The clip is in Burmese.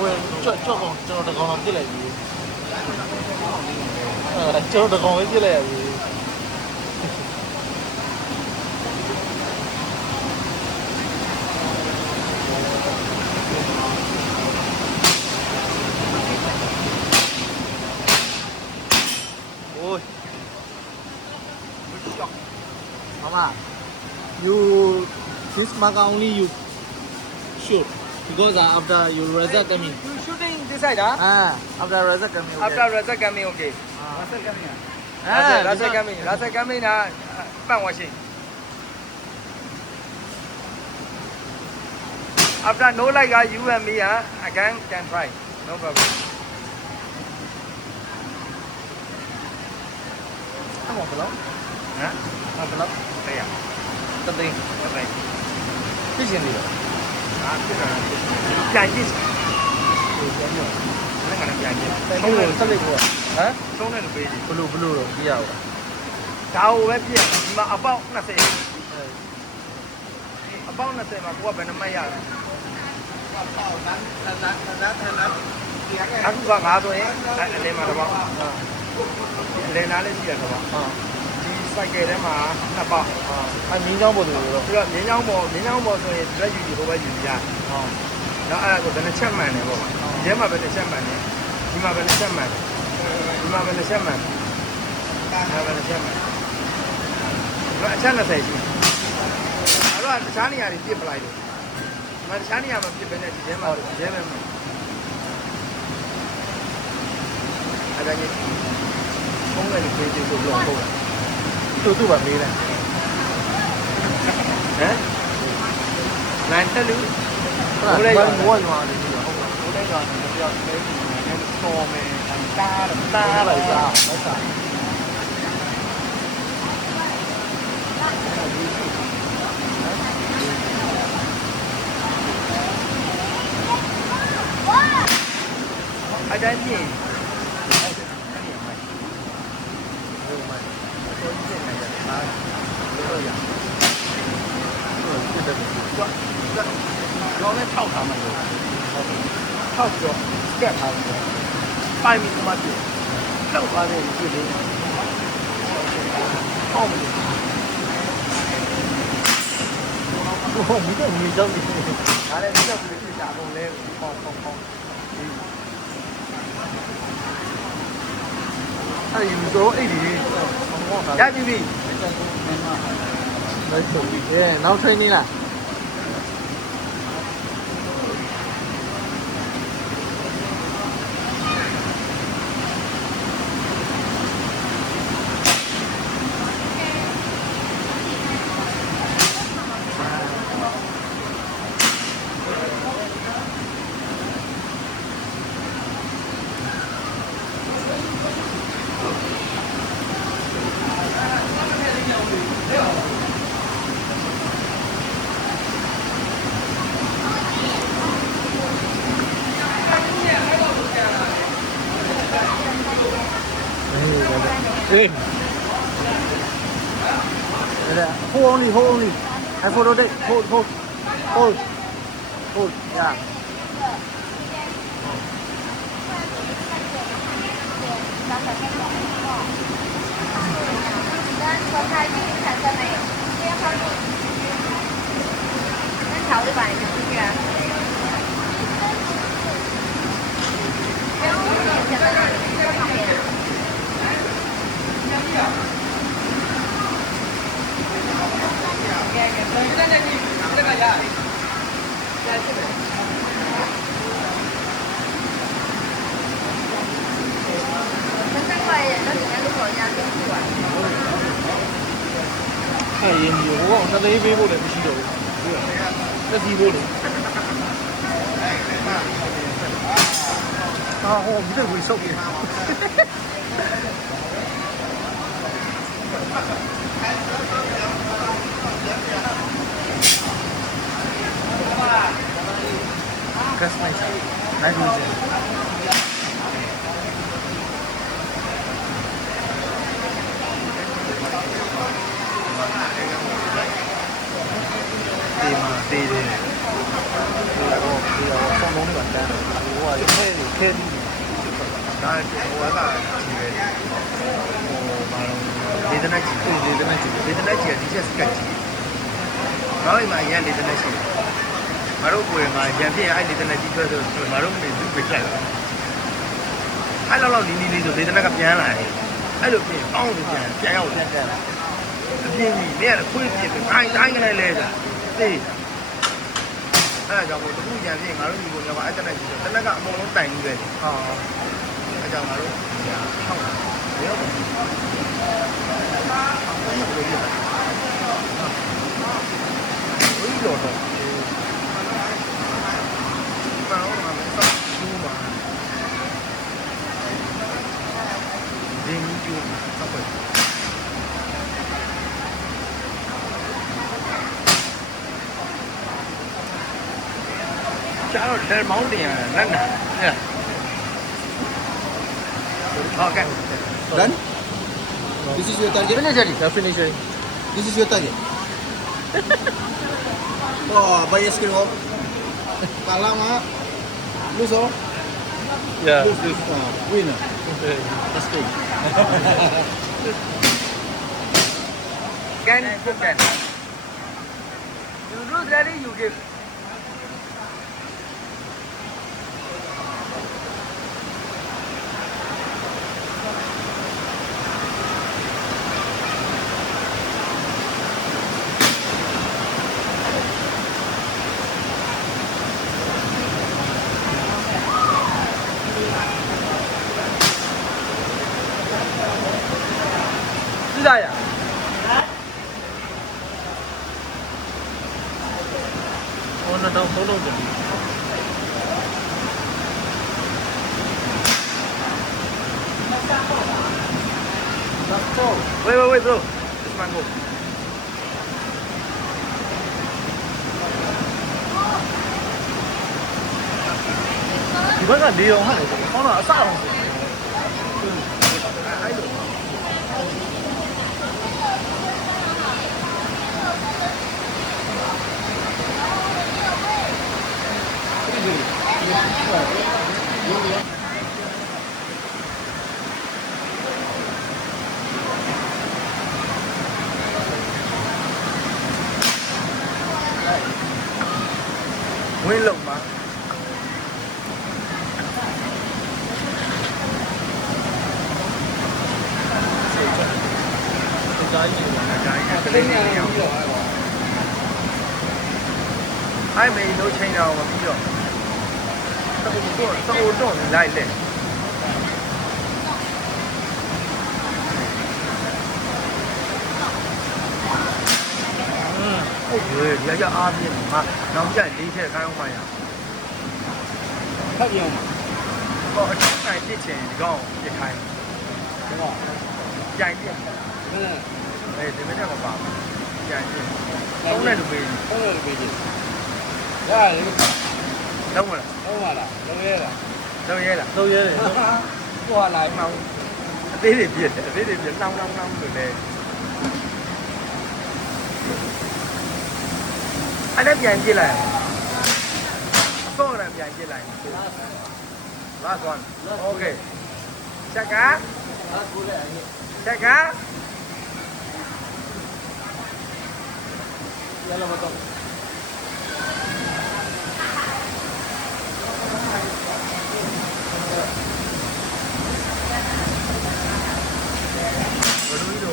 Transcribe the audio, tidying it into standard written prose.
ဝဲကြော့ကောင်ကျွန်တော်တကောင်တော့ပြစ်လိုက်ပြီကျွန်တော်တကောင်ပဲပြစ်လိုက်ရပြီMama, you this maga only you shoot because after you result coming. You shooting this side, huh? After result coming. Okay. After result coming, okay. Result coming. Result coming. Result coming, ban washing. After no like you and me, again can try. No problem. Come on, below. Huh? Come below. Yeah. Something. Okay. Fishing leader. ပြန်ကြည့်လည်းငါလည်းပြန်ကြည့် ဆုံးလို့ဆက်လိုက်ကိုဟမ် ဆုံးတယ်လို့ပေးတယ် ဘလို့တော့ကြည့်ရအောင် ဒါကိုပဲပြည့်ဒီမှာအပေါက်20အပေါက်20မှာကိုကဘယ်နှမတ်ရလဲအခုကငါဆိုရင်အလင်းမှာတစ်ပေါက်အလင်းသားလေးရှိရတစ်ပေါက်ဒီစိုက်ကယ်ထဲမှာ2ပေါက်အမင်းချောင်းပေါ်တယ်လို့ ပြီးတော့မြင်းချောင်းပေါ်ဆိုရင်ဒီဘက်ယူဟိုဘက်ယူရတယ်နော်အဲ့ဒါကိုဘယ်နှချက်မှန်တယ်ပေါ့ဒီထဲမှာဘယ်နှချက်မှန်တယ်ဒီမှာဘယ်နှချက်မှန်တယ်ဒီမှာဘယ်နှချက်မှန်တယ်ဒါဘယ်နှချက်မှန်တယ်အချက်20ရှိအဲ့တော့တခြားနေရာတွေပြစ်ပလိုက်လို့ဒီမှာတခြားနေရာမှာပြစ်ပဲနဲ့ဒီထဲမှာဒီထဲမှာအဲ့ဒါကြီးဖုန်းနဲ့ပြေးပြေးဆိုပြီးတော့ဟုတ်သူ့ပါမေးတယ်ဟမ်လန်တက်လူ ဟုတ်တယ်ဘာမိုးရွာနေပြီဟုတ်ကဲ့ ဘိုးလေးကတော့ပြောင်းလဲနေစော်မယ်တားလိုက်စားဟုတ်စားအတိုင်းပြင်ရောင်းနဲ့ထောက်ထားမှလို့ထောက်ပြီးတော့ကက်ထားပြီးတော့ပိုင်ပြီးမှပြလောက်သွားတယ်ပြည့်လို့ဟောမလို့ဟိုမိတော့မိတော့ဒီ ဒါလည်းဒီတော့ပြည့်ကြအောင်လဲပေါ့အဲ့ဒီတော့အဲ့ဒီရပြီပြီလိုက်ဆိုပြီးနောက် training လားHey. Hold only. I follow that. Hold. Yeah. Hey, you want to leave people that we should do. Let's see what. Ah, oh, you don't so good. That's nice. Nice music. Tìm đi đi. Đi là con món bánh đa. ဟိုကကြီးပဲဟိုဘာလို့လေတနက်ကြီးလေတနက်ကြီးဒီချက်စကတ်ကြီးနောက်အိမ်မှာရန်လေတနက်ရှိမတို့ကိုယ်မှာရန်ပြည့်အဲ့လေတနက်ကြီးထွက်ဆိုမတို့နေသူ့ပြလိုက်လာအဲ့လောက်နီးလေးဆိုလေတနက်ကပြန်လာတယ်အဲ့လိုပြင်ပေါင်းလို့ပြန်ရောက်ပြန်တက်လာအပြင်းကြီးเนี่ยခွေးပြစ်တိုင်းကနေလဲကြသိအဲ့ဒါကြောင့်မို့တခုရန်ပြည့်ငါတို့ညီကိုညမှာအဲ့တနက်ကြီးဆိုတနက်ကအကုန်လုံးတိုင်ကြီးပဲဟာအဲ့ကြောင့်ငါတို့ညာထောက်ရောဘယ်လိုတော့ဘာလို့မလဲတော့ကျူးမှာဒီမီကျူးတော့ပဲကျတော့တယ်မောင်းတင်ရလက်နာဟုတ်ကဲ့ Done? This is your target? Finish already. Yeah, finish already. This is your target? Oh, bayar skill off. Kalah mah. Lose oh. Yeah. Lose. Winner. That's good. Can you can? You lose ready, you give. Sudah ya? Oh, nak tahu solo je. Wait, bro. This man go. Di mana dia orang? Orang asal. Nguyên lục mà. Cái này nhiều. Ai mày nấu chanh nào mà biết rồi. Sao ô tô lại lên. Ôi giời, giờ ăn gì mà nóng chảy đi thế khai không mày à? Khác nhiều mà. Có cái này đi chè gạo để khai. Đúng không? Chảy đi. Ừ. Đây thì mới được bảo. Chảy đi. Không này được về. Không được về gì. Ra đấy. Đâu rồi? Đâu mà là? Đâu ye là? Đâu ye là? Đâu vậy? Qua lại mà. Thế để biển năm rồi này. Anh em dàn gì lại? Có làm dàn gì lại? Last one. Okay. Chả cá. Chả cá. Đây là một con. Rồi đuôi đồ.